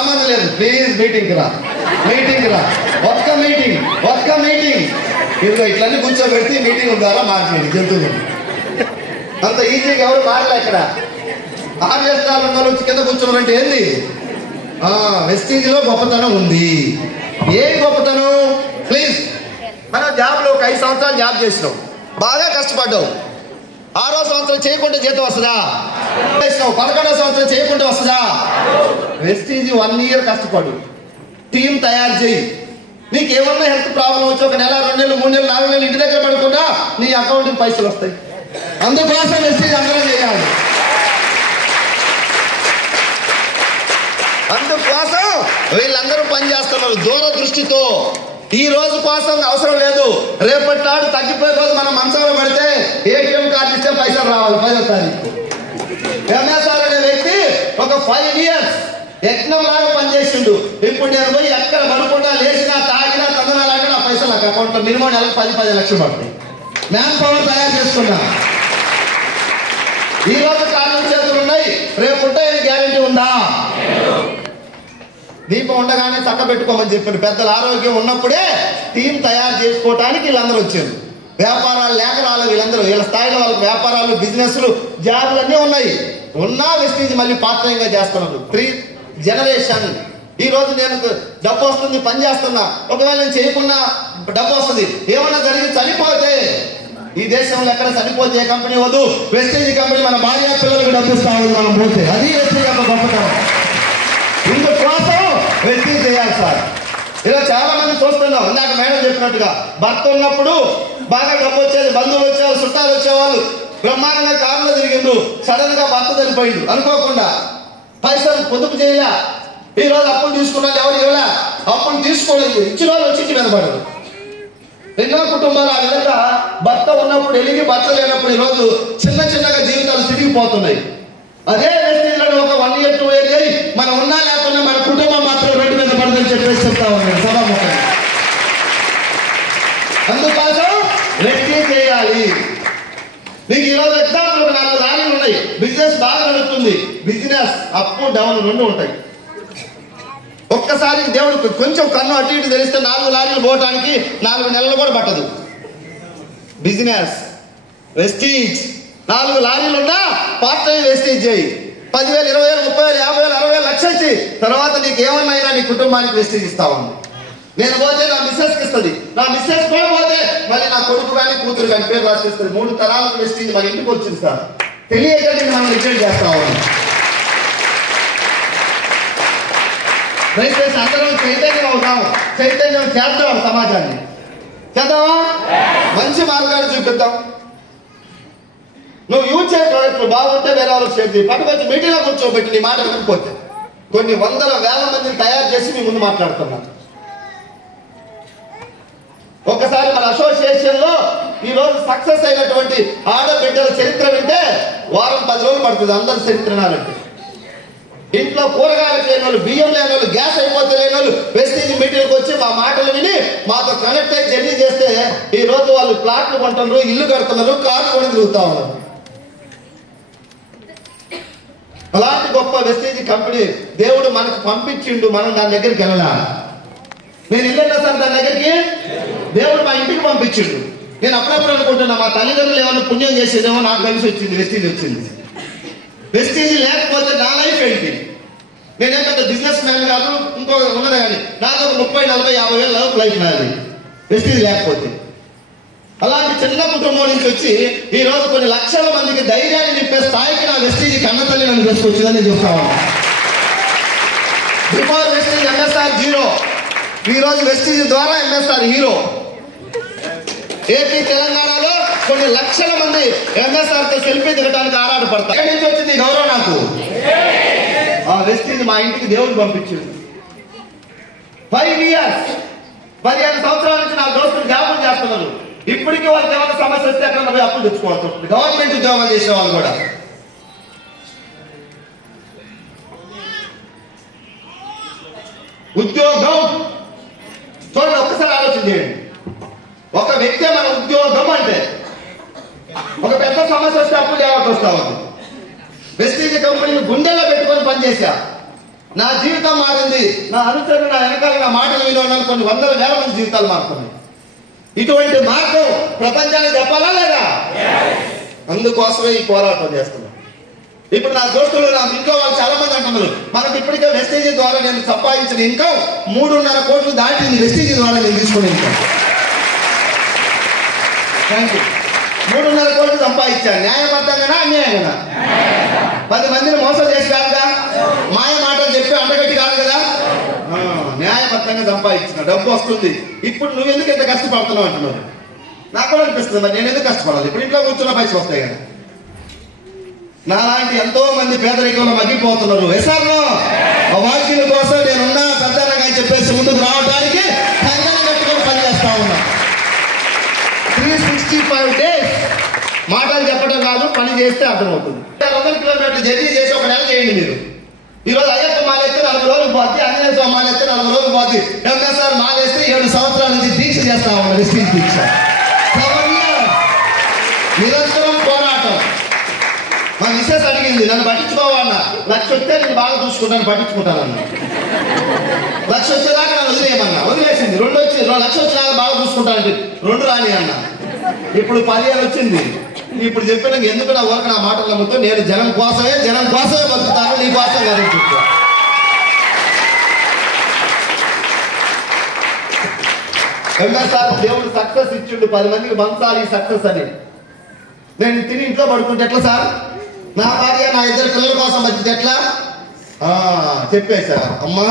సంబంధం లేదు, please meeting రా, ఒక్క మీటింగ్ ఇదిగో ఇట్లన్నీ కూర్చోబెడితే మీటింగ్ ద్వారా మాట్లాడి జంతువులు అంత ఈజీగా ఎవరు మారలే. ఇక్కడ ఆర్ఎస్టాలు ఉన్న వచ్చి కింద కూర్చోవాలంటే ఏంది? వెస్టీజ్ లో గొప్పతనం ఉంది. ఏం గొప్పతనం? ప్లీజ్, మనం జాబ్లో ఒక 5 సంవత్సరాలు జాబ్ చేసినాం, బాగా కష్టపడ్డావు. 6వ సంవత్సరం చేయకుండా జీతం వస్తుందా? 11వ సంవత్సరం చేయకుండా వస్తుందా? వెస్టీజ్ 1 ఇయర్ కష్టపడు, టీం తయారు చేయి. నీకు ఏమన్నా హెల్త్ ప్రాబ్లం వచ్చి 1 నెల 2 నెలలు 3 నెలలు 4 నెలలు ఇంటి దగ్గర పడకుండా నీ అకౌంట్కి పైసలు వస్తాయి. అందుకోసం వెస్టీజ్ అందరం చేయాలి. అందుకోసం వీళ్ళందరూ పనిచేస్తున్నారు దూరదృష్టితో. ఈ రోజు కోసం అవసరం లేదు, రేపటి నాడు తగ్గిపోయే రోజు మనం మంచంలో పడితే ఏటీఎం కార్డు ఇస్తే పైసలు రావాలి 5వ తారీఖు. ఎంఎస్ఆర్ అనే వ్యక్తి ఒక 5 ఇయర్స్ యజ్ఞం లాగా పనిచేసిండు. ఇప్పుడు నేను పోయి ఎక్కడ పడకుండా లేచినా తాగినా తదనాలంటే నా పైసలు నాకు అకౌంట్లో మినిమం నెలకు 10-15 లక్షలు పడతాయి. మ్యాన్ పవర్ తయారు చేసుకున్నా. ఈ రోజు కారణం చేతులు ఉన్నాయి, రేపు ఉంటాయని గ్యారెంటీ ఉందా? దీపం ఉండగానే చక్క పెట్టుకోమని చెప్పారు పెద్దలు. ఆరోగ్యం ఉన్నప్పుడే టీం తయారు చేసుకోవటానికి వీళ్ళందరూ వచ్చారు. వ్యాపారాలు లేక రాలేదు వీళ్ళందరూ. వీళ్ళ స్థాయిలో వాళ్ళకి వ్యాపారాలు, బిజినెస్లు, జాబ్లు అన్నీ ఉన్నాయి. ఉన్నా వెస్టీజ్ మళ్ళీ పార్ట్ టైంగా చేస్తున్నారు. 3 జనరేషన్. ఈ రోజు నేను డబ్బు వస్తుంది, పని చేస్తున్నా, ఒకవేళ నేను చేయకుండా డబ్బు వస్తుంది. ఏమన్నా జరిగి చనిపోతే ఈ దేశంలో ఎక్కడ చనిపోతే ఏ కంపెనీ వద్దు, వెస్టీజ్ కంపెనీ మన భార్య పిల్లలకు డబ్బు ఇస్తా ఉంది మనం పోతే. అది వెస్టీజ్ యొక్క గొప్పతనం. ఇందుకోసం వెస్టీజ్ చేయాలి సార్. ఇలా చాలా మంది చూస్తున్నాం. ఇందాక మేడం చెప్పినట్టుగా భర్త ఉన్నప్పుడు బాగా డబ్బు వచ్చేది, బంధువులు వచ్చేవాళ్ళు, చుట్టాలు వచ్చేవాళ్ళు, బ్రహ్మాండంగా కారులో తిరిగిండు. సడన్ గా భర్త చనిపోయిండు అనుకోకుండా, పైసలు పొదుపు చేయలే. ఈ రోజు అప్పులు తీసుకున్నాను, ఎవరు ఇవ్వలే, అప్పులు తీసుకోలేదు, ఇచ్చిన వాళ్ళు వచ్చి ఇంటి మీద పడరు. ఎన్నో కుటుంబాలు ఆ విధంగా భర్త ఉన్నప్పుడు వెలిగి, భర్త లేనప్పుడు ఈరోజు చిన్నగా జీవితాలు తిరిగిపోతున్నాయి. అదే వెస్టీజ్లో ఒక 1 ఇయర్ 2 ఇయర్ అయ్యి మనం ఉన్నా లేకుండా మన కుటుంబం మాత్రం రోడ్డు మీద పడదని చెప్పేసి చెప్తా ఉన్నాను సభాముఖంగా. అందుకోసం వెస్టీజ్ చేయాలి. నీకు ఈరోజు ఎగ్జాంపుల్ 4 లారీలు ఉన్నాయి, బిజినెస్ బాగా నడుస్తుంది. బిజినెస్ అప్ డౌన్ 2 ఉంటాయి. ఒక్కసారి దేవుడు కొంచెం కన్ను అటు ఇటు తెలిస్తే 4 లారీలు పోవటానికి 4 నెలలు కూడా పట్టదు. బిజినెస్ వెస్టీజ్ 4 లారీలు ఉన్నా పార్ట్ టైం వెస్టీజ్ చేయి. 10,000, 20,000, 30,000, 50,000, 60,000, లక్ష ఇచ్చి తర్వాత నీకు ఏమన్నా నీ కుటుంబానికి వెస్టీజ్ ఇస్తావు. నేను పోతే నా మిస్సెస్కి ఇస్తుంది, నా మిస్సెస్ కూడా పోతే మళ్ళీ నా కొడుకు కానీ కూతురు కానీ పేరు రాసిస్తుంది. 3 తరాలకు వెస్టీజ్ మన ఇంటికి వచ్చింది సార్. తెలియక మనం రిజెక్ట్ చేస్తాము. దయచేసి అందరం చైతన్యం అవుతాం, చైతన్యం చేద్దాం, సమాజాన్ని చేద్దామా, మంచి మార్గాన్ని చూపిద్దాం. నువ్వు యూజ్ చేసే ప్రాడక్ట్లు బాగుంటే వేరే వాళ్ళకి షేర్ చేయి. పట్టుకొచ్చి మీటింగ్లో కూర్చోబెట్టి నీ మాట వినకపోతే కొన్ని 100,000 మందిని తయారు చేసి మీ ముందు మాట్లాడుతున్నాను. ఒకసారి మన అసోసియేషన్ లో ఈ రోజు సక్సెస్ అయినటువంటి ఆడబిడ్డల చరిత్ర వింటే వారం 10 రోజులు పడుతుంది అందరి చరిత్ర వినాలంటే. ఇంట్లో కూరగాయలు లేని వాళ్ళు, బియ్యం లేని వాళ్ళు, గ్యాస్ అయిపోతే లేని వాళ్ళు వెస్టీజ్ మీటింగ్కి వచ్చి మా మాటలు విని మాతో కనెక్ట్ అయ్యి జర్నీ చేస్తే ఈ రోజు వాళ్ళు ప్లాట్లు కొంటున్నారు, ఇల్లు కడుతున్నారు, కారు కొని తిరుగుతా ఉన్నారు. అలాంటి గొప్ప వెస్టీజ్ కంపెనీ దేవుడు మనకు పంపించిండు. మనం దాని దగ్గరికి వెళ్ళాలా? నేను వెళ్ళినా సార్ దాని దగ్గరికి, దేవుడు మా ఇంటికి పంపించిండు. నేను అప్పుడప్పుడు అనుకుంటున్నా మా తల్లిదండ్రులు ఏమైనా పుణ్యం చేసేదేమో, నాకు కలిసి వచ్చింది వెస్టీజ్ వచ్చింది. వెస్టీజ్ లేకపోతే నా లైఫ్ ఏంటి? నేనేం పెద్ద బిజినెస్ మ్యాన్ కాదు, ఇంకో ఉన్నది కానీ నాది ఒక 30, 40, 50 వేల లైఫ్ నాది వెస్టీజ్ లేకపోతే. అలాంటి చిన్న కుటుంబం నుంచి వచ్చి ఈ రోజు కొన్ని లక్షల మందికి ధైర్యాన్ని నింపే స్థాయికి నా వెస్టీజ్ కన్న తల్లి నన్ను తీసుకొచ్చిందని చెప్తాను. బిఫోర్ వెస్టీజ్ ఎంఎస్ఆర్ 0, ఈ రోజు వెస్టీజ్ ద్వారా ఎంఎస్ఆర్ హీరో. ఏపీ తెలంగాణలో కొన్ని లక్షల మంది ఎంఎస్ఆర్ తో సెల్ఫీ దిగడానికి ఆరాటపడతారు. ఎక్కడి నుంచి వచ్చింది గౌరవం నాకు? ఆ వెస్టీజ్ మా ఇంటికి దేవుడు పంపించింది. 5 ఇయర్స్ 15 సంవత్సరాల నుంచి నా దోస్తులు జాబులు చేస్తున్నారు. ఇప్పటికీ వాళ్ళకి ఏమైనా సమస్య వస్తే అక్కడ పోయి అప్పులు తెచ్చుకోవాల్సి ఉంటుంది. గవర్నమెంట్ ఉద్యోగాలు చేసే వాళ్ళు కూడా. ఉద్యోగం చూడండి, ఒక్కసారి ఆలోచన చేయండి. ఒక వ్యక్తి మన ఉద్యోగం అంటే ఒక పెద్ద సమస్య వస్తే అప్పులు తేవాల్సి వస్తా ఉంది. వెస్టీజ్ కంపెనీని గుండెల్లో పెట్టుకొని పనిచేశా. నా జీవితం మారింది, నా అనుచరులు నా వెనకాల నా మాటలు వినోడాలి కొన్ని వందల వేల మంది జీవితాలు మారుతున్నాయి. ఇటువంటి మార్గం ప్రపంచానికి చెప్పాలా లేదా? అందుకోసమే ఈ పోరాటం చేస్తున్నాం. ఇప్పుడు నా దోస్తులు నా ఇంట్లో వాళ్ళు చాలా మంది అంటున్నారు, మనకి ఇప్పటికే వెస్టేజ్ ద్వారా నేను సంపాదించిన ఇన్కమ్ 3.5 కోట్లు దాటింది. వెస్టేజ్ ద్వారా నేను తీసుకునే ఇన్కమ్. Thank you. 3.5 కోట్లు సంపాదించాను. న్యాయబద్ధంగానా అన్యాయంగా? 10 మందిని మోసం చేసి కాదుగా, మాయ మాటలు చెప్పి అంటగట్టి కాదు కదా, న్యాయబద్ధంగా సంపాదించిన డబ్బు వస్తుంది. ఇప్పుడు నువ్వెందుకు ఎంత కష్టపడుతున్నావు అంటున్నావు. నాకు కూడా అనిపిస్తుంది, నేను ఎందుకు కష్టపడాలి? ఇప్పుడు ఇంట్లో కూర్చున్న పైసలు వస్తాయి కదా. నాలాంటి ఎంతో మంది పేదరికంలో మగ్గిపోతున్నారు. ఎస్ఆర్నో వాక్యుల కోసం నేనున్నా పెద్దన్నగా చెప్పేసి ముందుకు రావడానికి కంకణం కట్టుకొని పనిచేస్తా ఉన్నా. 365 days మాటలు చెప్పడం కాదు, పని చేస్తే అర్థమవుతుంది. 100 కిలోమీటర్లు జర్నీ చేసి ఒక నెల చేయండి మీరు. ఈరోజు అయ్యప్ప మాలేస్తే 40 రోజులు పోద్ది, ఆంజనేయ స్వామి మాలేస్తే 40 రోజులు పోద్ది. ఎంఎస్ఆర్ మాలేస్తే 7 సంవత్సరాల నుంచి దీక్ష చేస్తా ఉన్నారు. రిస్కింగ్ దీక్ష నిరంతరం పోరాటం. మా మిస్సెస్ అడిగింది, నన్ను పట్టించుకోవాలన్నా. 1,00,000 వస్తే నేను బాగా చూసుకుంటాను, పట్టించుకుంటానన్నా. 1,00,000 వచ్చేదాకా నన్ను వదిలేయమన్నా, వదిలేసింది. 2,00,000 వచ్చినాక బాగా చూసుకుంటానంటే 2 రాని అన్నా. ఇప్పుడు 10,000 వచ్చింది. ఇప్పుడు చెప్పిన ఎందుకు నా ఊరికి నా మాటలు నమ్ముతూ నేను జనం కోసమే బతుకుతాను, నీ కోసం కాదు చెప్తా. ఎంఎస్ఆర్ దేవుడు సక్సెస్ ఇచ్చిండు, 10 మందికి పంచాలి సక్సెస్ అని. నేను తిని ఇంట్లో పడుకుంటే ఎట్లా సార్? నా భార్య నా 2 పిల్లల కోసం బతికితే ఎట్లా? చెప్పేశారు అమ్మా.